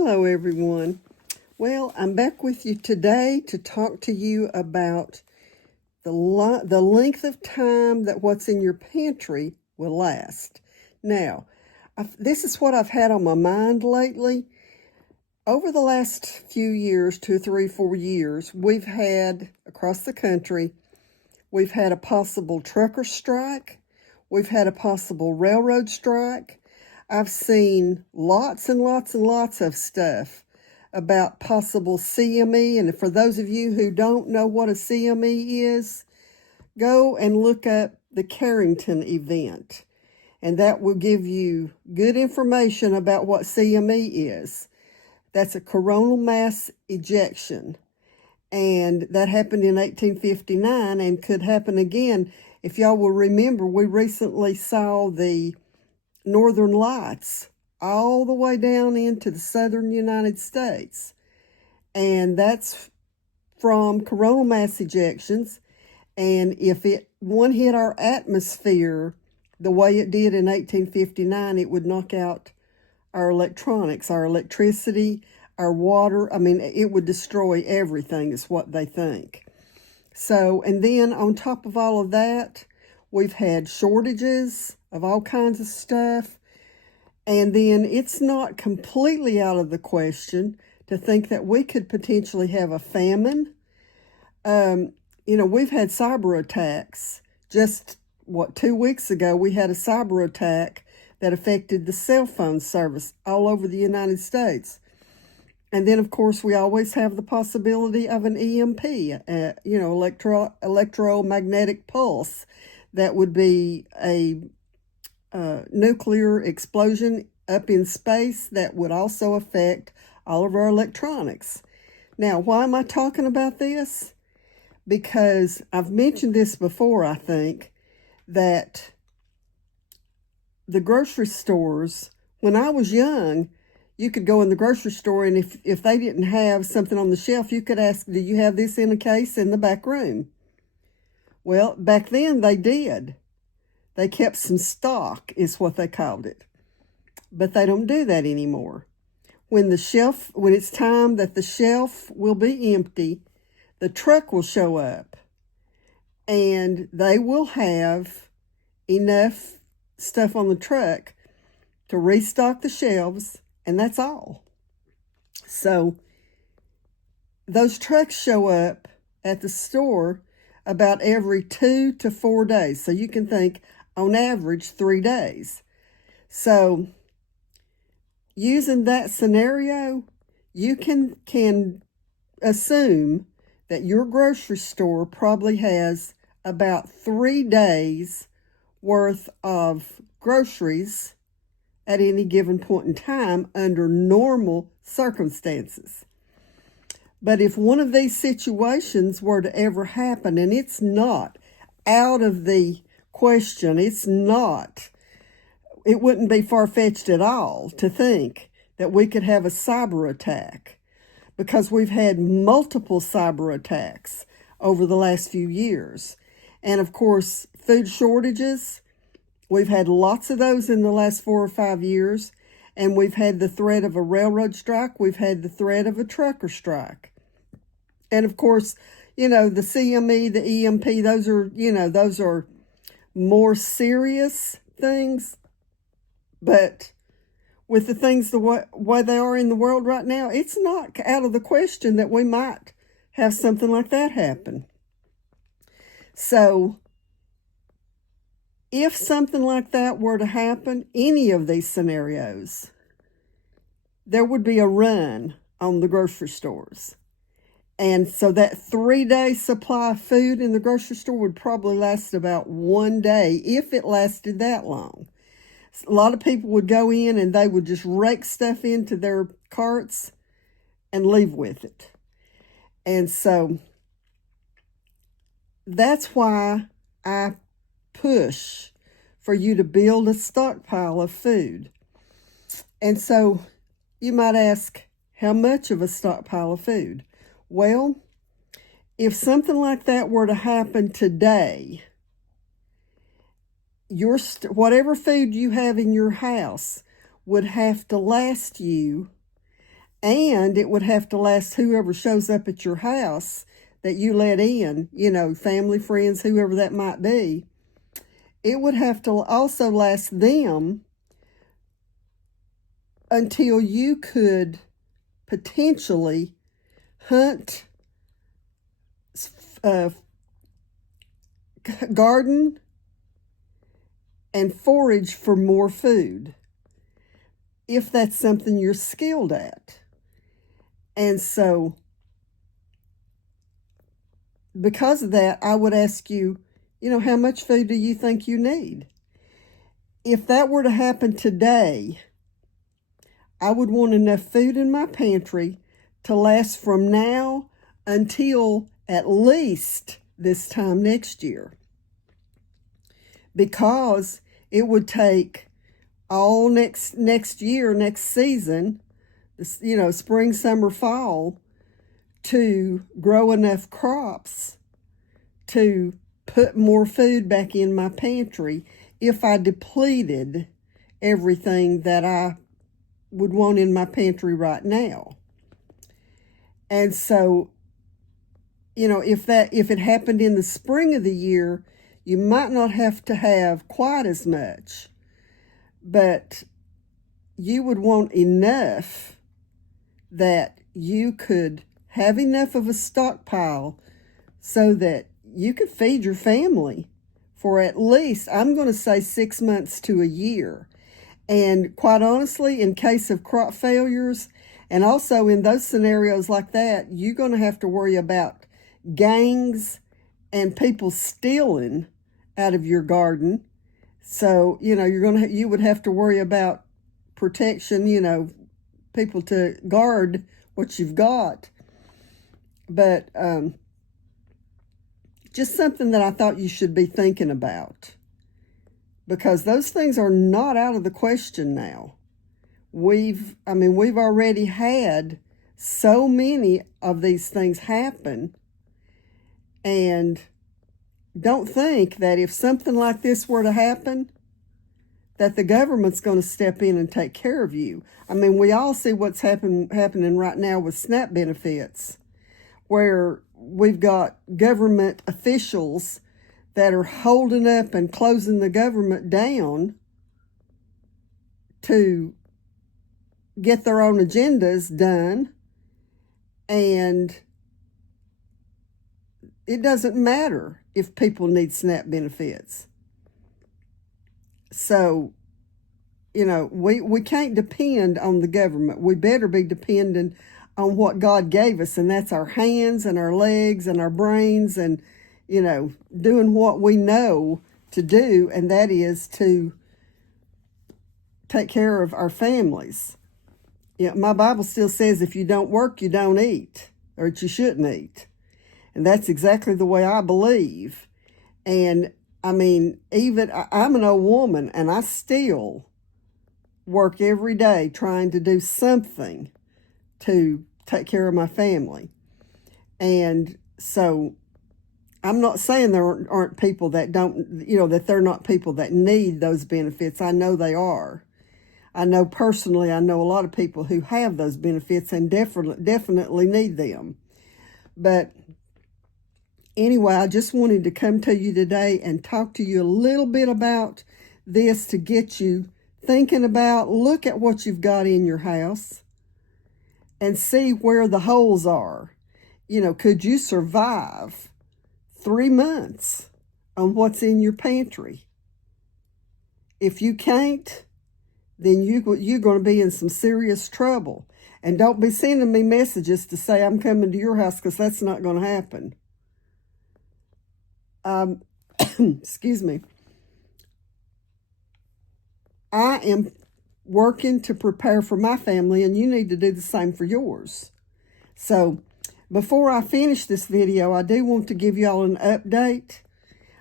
Hello, everyone. Well, I'm back with you today to talk to you about the length of time that what's in your pantry will last. Now, this is what I've had on my mind lately. Over the last few years, 2, 3, 4 years, we've had, across the country, we've had a possible trucker strike. We've had a possible railroad strike. I've seen lots and lots and lots of stuff about possible CME. And for those of you who don't know what a CME is, go and look up the Carrington event. And that will give you good information about what CME is. That's a coronal mass ejection. And that happened in 1859 and could happen again. If y'all will remember, we recently saw the Northern Lights all the way down into the southern United States. And that's from coronal mass ejections. And if one hit our atmosphere the way it did in 1859, it would knock out our electronics, our electricity, our water. I mean, it would destroy everything is what they think. So, and then on top of all of that, we've had shortages of all kinds of stuff. And then it's not completely out of the question to think that we could potentially have a famine. We've had cyber attacks. Just, 2 weeks ago, we had a cyber attack that affected the cell phone service all over the United States. And then, of course, we always have the possibility of an EMP, electromagnetic pulse. That would be a nuclear explosion up in space that would also affect all of our electronics. Now, why am I talking about this? Because I've mentioned this before, I think, that the grocery stores, when I was young, you could go in the grocery store, and if they didn't have something on the shelf, you could ask, do you have this in a case in the back room? Well, back then they did. They kept some stock, is what they called it. But they don't do that anymore. When it's time that the shelf will be empty, the truck will show up, and they will have enough stuff on the truck to restock the shelves, and that's all. So those trucks show up at the store about every 2 to 4 days. So you can think, on average, 3 days. So using that scenario, you can assume that your grocery store probably has about 3 days worth of groceries at any given point in time under normal circumstances. But if one of these situations were to ever happen, and it's not out of the question, it wouldn't be far-fetched at all to think that we could have a cyber attack, because we've had multiple cyber attacks over the last few years. And of course, food shortages, we've had lots of those in the last 4 or 5 years. And we've had the threat of a railroad strike. We've had the threat of a trucker strike. And of course, the CME, the EMP, those are more serious things. But with the things the way they are in the world right now, it's not out of the question that we might have something like that happen. So if something like that were to happen, any of these scenarios, there would be a run on the grocery stores. And so that 3-day supply of food in the grocery store would probably last about 1 day, if it lasted that long. A lot of people would go in and they would just rake stuff into their carts and leave with it. And so that's why I push for you to build a stockpile of food. And so you might ask, how much of a stockpile of food? Well, if something like that were to happen today, whatever food you have in your house would have to last you And it would have to last whoever shows up at your house that you let in, family, friends, whoever that might be. It would have to also last them until you could potentially hunt, garden, and forage for more food, if that's something you're skilled at. And so, because of that, I would ask you, how much food do you think you need? If that were to happen today, I would want enough food in my pantry to last from now until at least this time next year. Because it would take all next year, next season, spring, summer, fall, to grow enough crops to put more food back in my pantry if I depleted everything that I would want in my pantry right now. And so, if it happened in the spring of the year, you might not have to have quite as much, but you would want enough that you could have enough of a stockpile so that you could feed your family for at least, I'm going to say, 6 months to a year. And quite honestly, in case of crop failures, and also in those scenarios like that, you're going to have to worry about gangs and people stealing out of your garden. So, you would have to worry about protection, people to guard what you've got. But just something that I thought you should be thinking about, because those things are not out of the question now. We've already had so many of these things happen, and don't think that if something like this were to happen, that the government's going to step in and take care of you. We all see what's happening right now with SNAP benefits, where we've got government officials that are holding up and closing the government down to get their own agendas done. And it doesn't matter if people need SNAP benefits. So, we can't depend on the government. We better be dependent on what God gave us, and that's our hands and our legs and our brains and, doing what we know to do, and that is to take care of our families. My Bible still says if you don't work, you don't eat, or you shouldn't eat. And that's exactly the way I believe. And I'm an old woman, and I still work every day trying to do something to take care of my family. And so I'm not saying there aren't people that don't, that they're not people that need those benefits. I know they are. I know personally, I know a lot of people who have those benefits and definitely need them. But anyway, I just wanted to come to you today and talk to you a little bit about this to get you thinking about, look at what you've got in your house and see where the holes are. Could you survive 3 months on what's in your pantry? If you can't, then you're going to be in some serious trouble. And don't be sending me messages to say I'm coming to your house, because that's not going to happen. Excuse me. I am working to prepare for my family, and you need to do the same for yours. So before I finish this video, I do want to give y'all an update.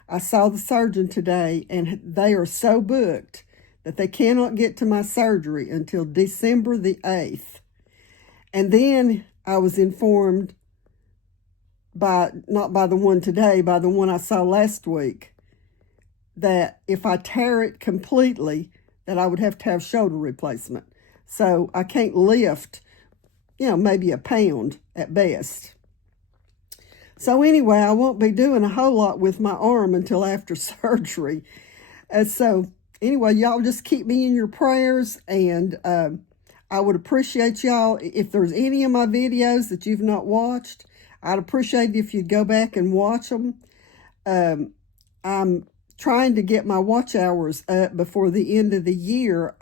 I saw the surgeon today, and they are so booked that they cannot get to my surgery until December the 8th. And then I was informed not by the one today, by the one I saw last week, that if I tear it completely, that I would have to have shoulder replacement. So I can't lift maybe a pound at best. So anyway, I won't be doing a whole lot with my arm until after surgery. So anyway, y'all just keep me in your prayers, and I would appreciate y'all, if there's any of my videos that you've not watched, I'd appreciate it if you'd go back and watch them. I'm trying to get my watch hours up before the end of the year.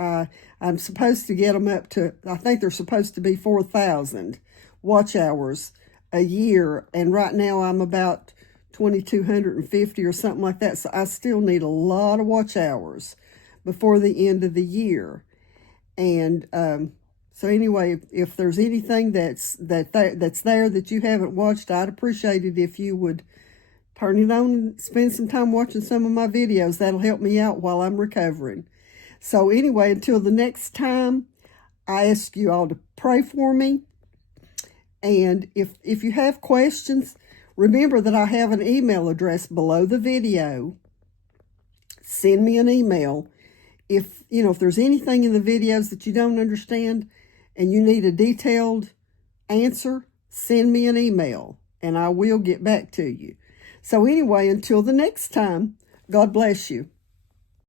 I'm supposed to get them up to, I think they're supposed to be 4,000 watch hours a year, and right now I'm about 2,250 or something like that, so I still need a lot of watch hours before the end of the year. And so anyway, if there's anything that's there that you haven't watched, I'd appreciate it if you would turn it on and spend some time watching some of my videos. That'll help me out while I'm recovering. So anyway, until the next time, I ask you all to pray for me. And if you have questions, remember that I have an email address below the video. Send me an email. If there's anything in the videos that you don't understand and you need a detailed answer, send me an email and I will get back to you. So anyway, until the next time, God bless you.